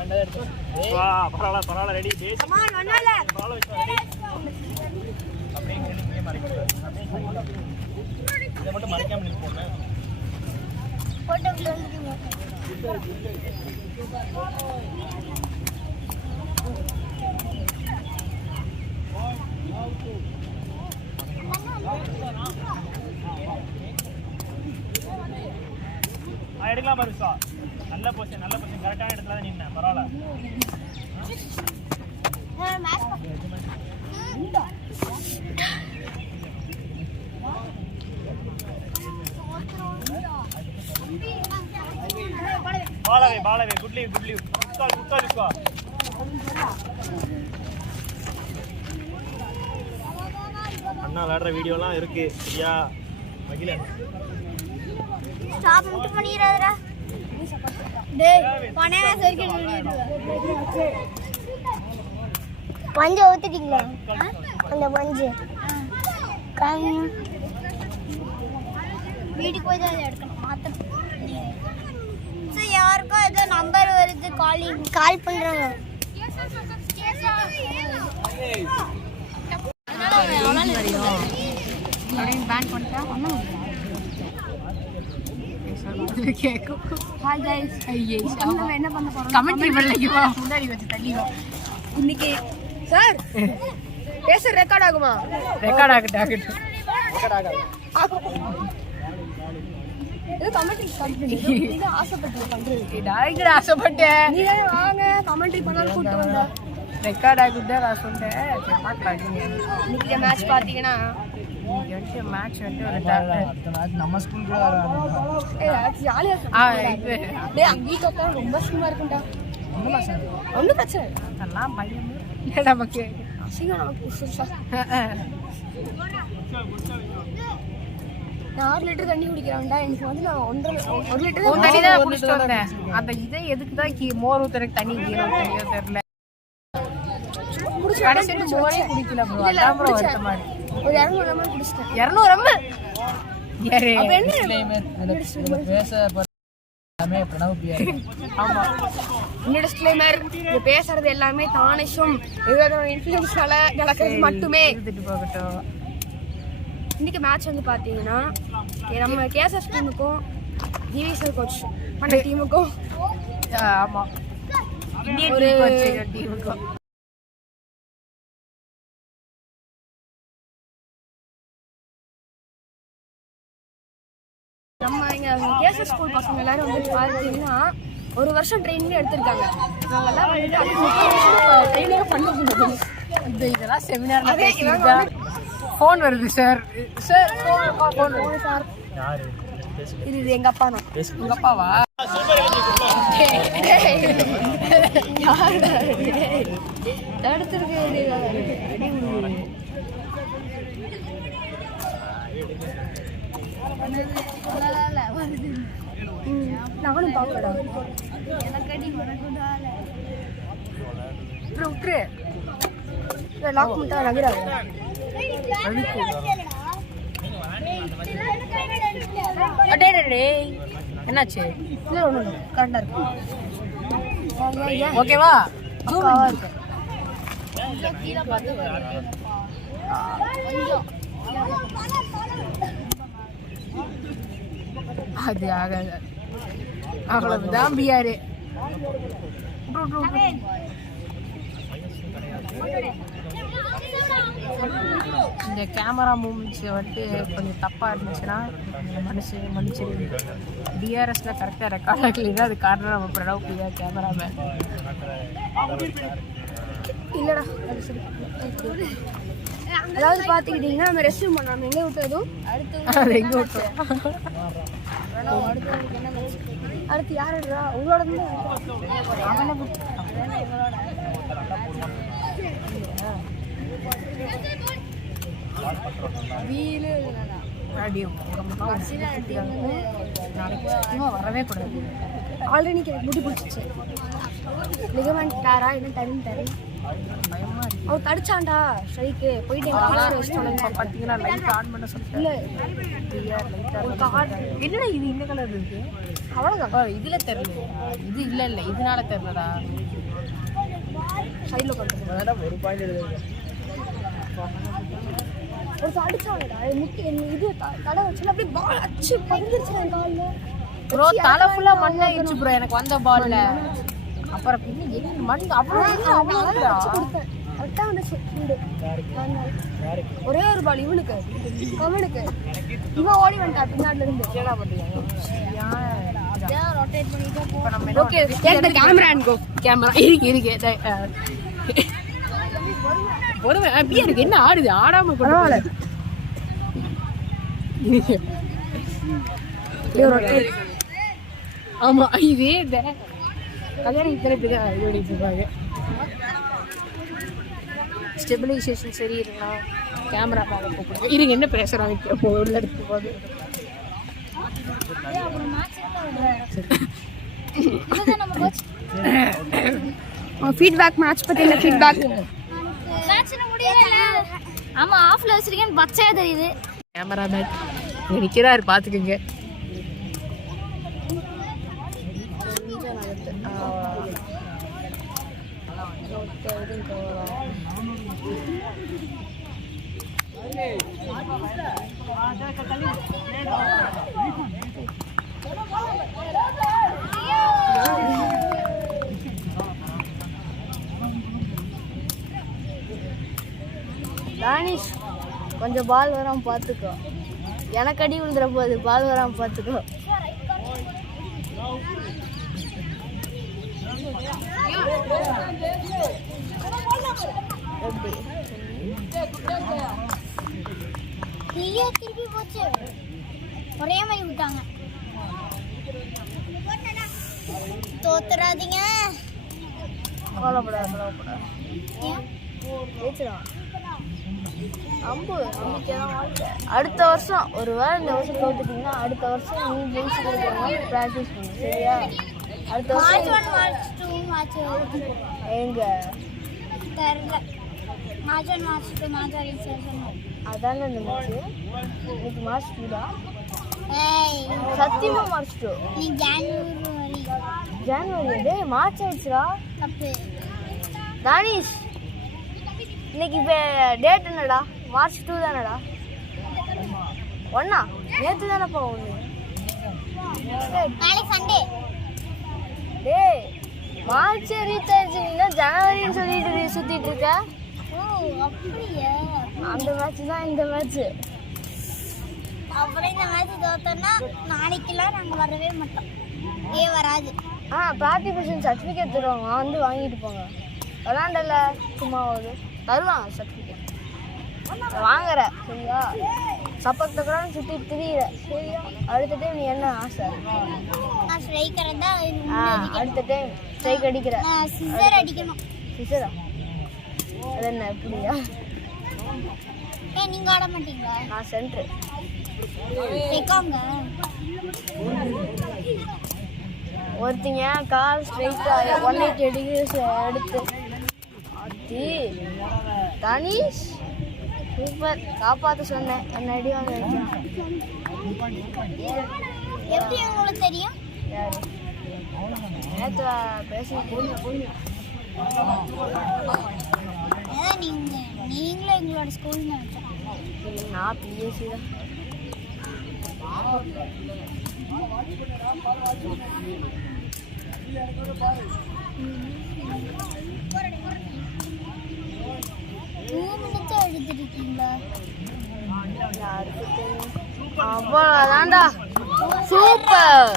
வா பரவாயில்ல ரெடி பரவாயில்ல ரெடி அப்படின்னு சொல்லி இங்கே மறைக்கிறது இதை மட்டும் மறைக்காமல் இருப்போம் எடுக்கலாம் பாருசா நல்ல பொசிஷன் கரெக்டான இடத்துல தான் நின்னேன் பரவாயில்ல பாலவே குட் லீவ் குட்கால் அண்ணா விளையாடுற வீடியோலாம் இருக்கு சரியா மகிழன் ஸ்டாப் மட்டும் பண்ணிராதடா டேய் பணேன சர்க்கிட் பஞ்சு ஊத்திட்டீங்களா அந்த பஞ்சு காய் வீட்டுக்கு போய் தான் எடுக்கணும் மாத்தணும் சரி யாருக்கோ ஏதோ நம்பர் வருது கால் பண்றாங்க அப்படின்னு பேன் பண்ணிட்டா ஒன்றும் என்ன பண்ண போறோம் கமெண்ட்ரி பண்ணலைக்குமா முன்னாடி வச்சு தள்ளிவா இன்னைக்கு சார் பேச ரெக்கார்ட் ஆகுமா ரெக்கார்ட் ஆகட்டும் இது கமெண்ட்ரி இது ஆசைப்பட்டு பண்றது டைரக்டர் ஆசைப்பட்டேன் நீ வாங்க கமெண்ட்ரி பண்ணாலும் கூப்பிட்டு வந்தா ரெக்கார்ட் ஆகிட்டு நான் சொன்னேன் சரி பார்க்கலாம் இன்னைக்கு மேட்ச் பார்த்தீங்கன்னா மேட்ச் வந்து ஒரு நம்ம ஸ்கூல் கூட ரொம்ப சும்மா இருக்கும்டா ஒன்றும் பிரச்சனை அதெல்லாம் பையன் நமக்கு நான் 6 லிட்டர் தண்ணி குடிக்கிறேன்டா எனக்கு வந்து நான் 1 லிட்டர் தண்ணி தான் குடிச்சிட்டு வந்தேன் அந்த இதை எதுக்கு தான் மோர் ஊத்துறதுக்கு தண்ணி கீழே தண்ணியோ தெரியல கடைசியில் மோரே குடிக்கல ப்ரோ அதான் ப்ரோ வருத்தமா இருக்கு ஒரு 200 ml குடிச்சிட்டேன் 200 ml யாரே அப்ப என்ன பேச எல்லாமே பிரணவ் பியர் ஆமா இந்த டிஸ்க்ளைமர் இது பேசுறது எல்லாமே தானிஷும் இவரோட இன்ஃப்ளூயன்ஸ்னால நடக்கிறது மட்டுமே எடுத்துட்டு போகட்டும் இன்னைக்கு மேட்ச் வந்து பாத்தீங்கன்னா நம்ம கேஎஸ்எஸ் டீமுக்கும் ஜிவிஎஸ்எல் கோச் பண்ண டீமுக்கும் ஆமா இந்தியன் கோச் டீமுக்கும் நம்ம இங்கே கேஎஸ்எஸ் ஸ்கூல் பசங்க எல்லாரும் வந்து பார்த்தீங்கன்னா ஒரு வருஷம் ட்ரைனிங் எடுத்திருக்காங்க நாங்கெல்லாம் வந்துட்டு அது 30 வருஷம் ட்ரைனிங்காக பண்ண முடியாது இதெல்லாம் செமினார் ஃபோன் வருது சார் ஃபோன் சார் இது எங்கள் அப்பா தான் உங்கள் அப்பாவா தடுத்துருக்கு நானும் பார்க்கடா லாக் முட்டா நகராது என்னாச்சு கரெக்டா இருக்கு ஓகேவா அது ஆகாது அவ்வளவுதான் பியாரு இந்த கேமரா மூமெண்ட்ஸ் வந்துட்டு கொஞ்சம் தப்பாக இருந்துச்சுன்னா மன்னிச்சிருங்க டிஆர்எஸ்ல கரெக்டாக ரெக்கார்ட் ஆகலைன்னா அது காரணம் நம்ம பிரணவ் பிரியா கேமராமேன் இல்லைடா அது சரி அதாவது பார்த்துக்கிட்டிங்கன்னா நம்ம ரெஸ்ட்ரூம் பண்ணாமல் எங்கே விட்டதும் அது எங்கே விட்டோம் அடுத்து யாருடா உங்களோட வீலு வரவே கூடாது ஆல்ரெடி முடி பிடிச்சிச்சு லிகமெண்ட் டாரா என்ன டைம் தரேன் பயமா இருக்கு அவன் தடிச்சான்டா ஸ்ட்ரைக்கு போயிட்டு எங்கள் காலர் வச்சுட்டு பார்த்தீங்கன்னா லைட் ஆன் பண்ண சொல்லிட்டு இல்லை என்னடா இது இந்த கலர் இருக்கு அவ்வளோதான். இதுல தெரியல, இது இல்ல இதனால தெரியலடா. சைடில் பண்ணுறது ஒரு பாயிண்ட் எழுதுங்க. ஒரு அடிச்சாங்கடா முக்கிய இது தலை வச்சு அப்படியே பால் அச்சு பறந்துருச்சு என் காலில். ப்ரோ தலை ஃபுல்லாக மண்ணாயிடுச்சு ப்ரோ எனக்கு வந்த பால்ல. அப்புறம் பின்ன மண் அவ்வளோ வச்சு கொடுத்தேன். கரெக்டாக வந்துச்சு. ஒரே ஒரு பால் இவனுக்கு அவனுக்கு இவன் ஓடி வந்துட்டான் பின்னாடில இருந்து. கேடா ரொட்டேட் பண்ணிட்டு இப்போ நம்ம okay take the camera and go. Camera இருக்கு பொறுமை அப்படியே இருக்கு. என்ன ஆடுது ஆடாம பரவாயில்ல. ஆமா இதே கல்யாணம் தெரியுது. ஸ்டெபிலைசேஷன் சரி இருங்களா? கேமரா மேலே போட்டு இருங்க. என்ன பேசுகிறாங்க உள்ள எடுத்து போது. ஃபீட்பேக் மேட்ச் பற்றி என்ன ஃபீட்பேக்? ஆமா ஆஃப்ல வச்சிருக்கேன் பச்சையா தெரியுது. கேமரா மேன் நிற்கிறாரு பார்த்துக்குங்க. தானிஷ் கொஞ்சம் பால் வராமல் பார்த்துக்கோ. எனக்கு அடி விழுந்துற போது பால் வராமல் பார்த்துக்கோ. திருப்பி போச்சு. ஒரே மாதிரி விட்டாங்க. தோத்துறாதீங்க. கவலைப்படாத. அம்பு நம்பிக்கைதான் வாழ்க்கை. அடுத்த வருஷம் ஒரு வேளை இந்த வருஷம் தோத்துட்டீங்கன்னா அடுத்த வருஷம் நீ ஜெயிச்சு ப்ராக்டிஸ் பண்ணு சரியா? அடுத்த வருஷம் எங்க தெரியல. அதானே இந்த மேட்ச். இன்னைக்கு மார்ச் 2 சத்தியமா மார்ச் 2. நீ ஜனவரி டேய் மார்ச் ஆயிடுச்சுடா. தப்பு தானிஷ் இன்னைக்கு இப்போ டேட் என்னடா? மார்ச் 2 தானடா? 1 நேற்று தானேப்பா 1. நாளைக்கு சண்டே. டேய் மார்ச் ரீசார்ஜ் ஜனவரின்னு சொல்லிட்டு சுத்திட்டு இருக்க. ஓ அப்படியா? அந்த மேட்ச் தான் இந்த மேட்ச். அப்புறம் இந்த மேட்ச் தோத்தோம்னா நாளைக்கெல்லாம் நாங்கள் வரவே மாட்டோம். வராது. பார்ட்டிசிபேஷன் சர்டிஃபிகேட் தருவாங்க. வந்து வாங்கிட்டு போங்க. விளாண்டல சும்மாவது தருவாங்க சர்டிஃபிகேட். வாங்குற சரியா? சப்பத்தை கூட சுற்றிட்டு திரியிற சரியா? அடுத்த டைம் நீ என்ன ஆசை? நான் ஸ்ட்ரைக்கர் தான். அடுத்த டைம் ஸ்ட்ரைக் அடிக்கிற. சிசர் அடிக்கணும். சிசரா? அது என்ன எப்படியா? நீங்க ஆட மாட்டீங்களா? நான் சென்ட்ரு. ஒருத்திங்க கால் ஸ்ட்ரைட்டாக 180 டிகிரிஸ் எடுத்து ஆத்தி தனிஷ் சூப்பர். காப்பாற்ற சொன்னேன். என்ன அடி வாங்க எப்படி உங்களுக்கு தெரியும்? யாரு நேற்று பேசிட்டு நீங்களும் எங்களோட ஸ்கூல் நினைச்சேன். நான் பிஎஸ்சி தான். எழுதிருக்கீங்களா? அவ்வளோதான்டா. சூப்பர்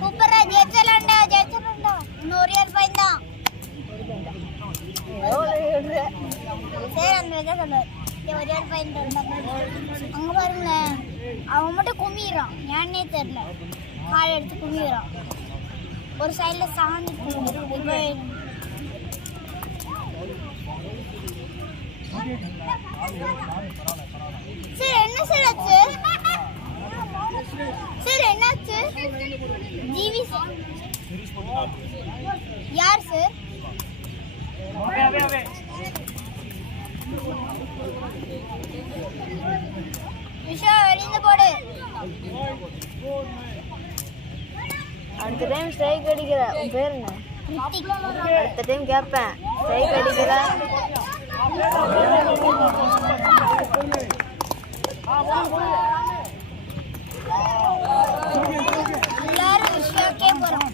சூப்பரா ஜெயிச்சலாம்டா. இன்னும் ஒரே ஒரு பையன் தான். சரி அந்த இதை சொல்லுவார். ஒரே ஒரு பையன் அங்கே பாருங்களேன். அவன் மட்டும் குமிறான். ஏன்னே தெரியல. கால் எடுத்து குமிறான். ஒரு சைடில் சாஞ்சி குமிறான். சார் என்ன சார் ஆச்சு? சார் என்னாச்சு? ஜிவி சார் யார் சார்? விஷா வெளியில போடு. அடுத்த டைம் ஸ்ட்ரைக் அடிக்கிற உன் பேர் என்ன? அடுத்த டைம் கேட்பேன் ஸ்ட்ரைக் அடிக்கிற எல்லாரும் விஸ்வாக்கே போறோம்.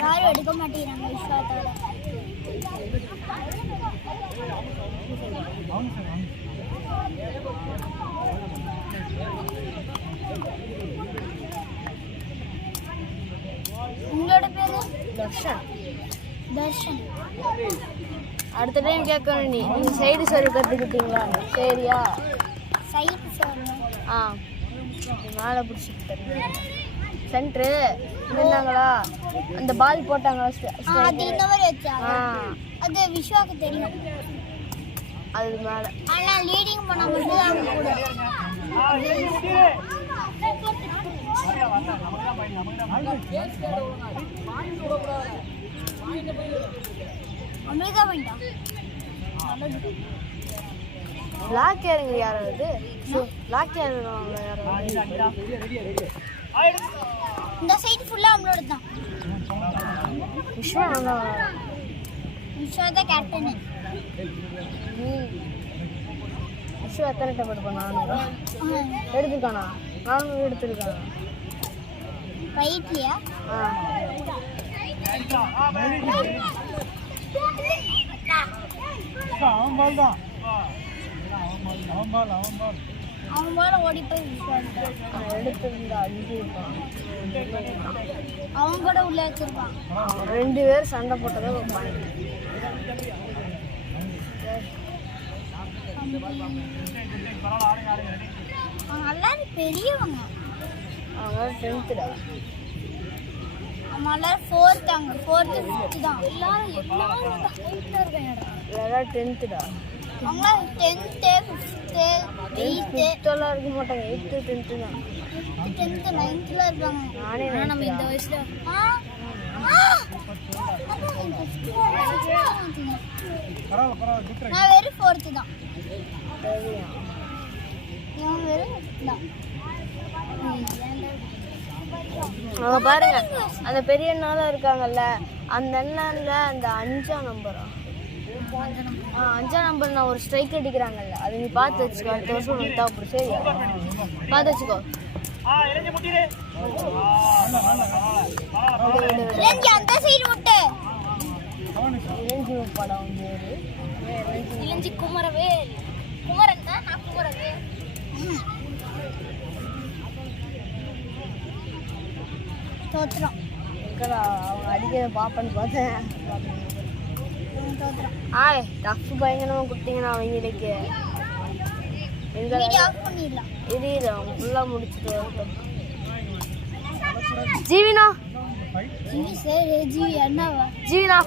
யாரும் எடுக்க மாட்டேங்கிறாங்க விஸ்வாத்தோட. உங்களோட பேரு? தர்ஷன். தர்ஷன். அடுத்த டைம் கேட்கணும் நீ சைடு சர்வ் கற்றுக்கிட்டீங்களா? சரியா? Side sir. ஆ மேலே பிடிச்சிட்டு சென்ட்ரு நின்னாங்களா அந்த பால் போட்டாங்களா? அது இந்த மாதிரி வச்சாங்க. அது விஸ்வாக்கு தெரியும். அது மேலே ஆனா லீடிங் பண்ண மட்டும் தான் கூட. அமெரிக்கா போயிட்டா. பிளாக் ஏருங்க யாராவது? பிளாக் ஏறுவாங்களா யாராவது? இந்த சைடு ஃபுல்லா அவங்களோட தான். விஸ்வா நல்லா விஸ்வா தான் கேப்டன். விஸ்வா எத்தனை டைம் எடுப்பான்? 400 எடுத்துருக்கானா? 400 எடுத்துருக்கானா? ரைட்லையா? அவன் போல ஓடி போய் விஸ்வா எடுத்துருந்தா 5 இருப்பான். அவன் கூட உள்ள வச்சிருப்பான். 2 பேர் சண்டை போட்டதை ஒரு பாயிண்ட். அவன் எல்லாரும் பெரியவங்க. அவங்க 10th டா. அவன் எல்லாரும் 4th அங்க 4th 5th தான். எல்லாரும் ஹைட்ல இருக்காங்க. எல்லாரும் 10th டா. அவங்க 10th 5th 8th எல்லாம் இருக்க மாட்டாங்க. 8th 10th தான். 10th 9thல இருப்பாங்க. நானே நம்ம இந்த வயசுல நான் வெறும் 4th தான். தெரியும். இவன் வெறும் 5th தான். அவங்க பாருங்க அந்த பெரிய அண்ணாலாம் இருக்காங்கல்ல அந்த அண்ணன்ல அந்த 5ஆம் நம்பரா 5ஆம் நம்பர் நான் ஒரு ஸ்ட்ரைக் அடிக்கிறாங்கல்ல அது நீ பார்த்து வச்சுக்கோ. அடுத்த வருஷம் உனக்கு தேவைப்படும். சரியா? பார்த்து வச்சுக்கோ. அந்த சைடு விட்டு இளஞ்சி படம் பேரு இளஞ்சி குமரவேல். குமரன் தான். நான் குமரவேல். தோத்துறோம். அவங்க அடிக்கிறத பாப்பேன்னு பார்த்தேன். தோத்துறோம். ஆய் டஃப் பயங்கரமா கொடுத்தீங்கன்னா அவங்களுக்கு வீடியோ ஆஃப் பண்ணிடலாம். இது அவங்க ஃபுல்லா முடிச்சுட்டு வரட்டும். ஜீவினா ஜிவி சார் ஜிவி அண்ணாவா? ஜீவினா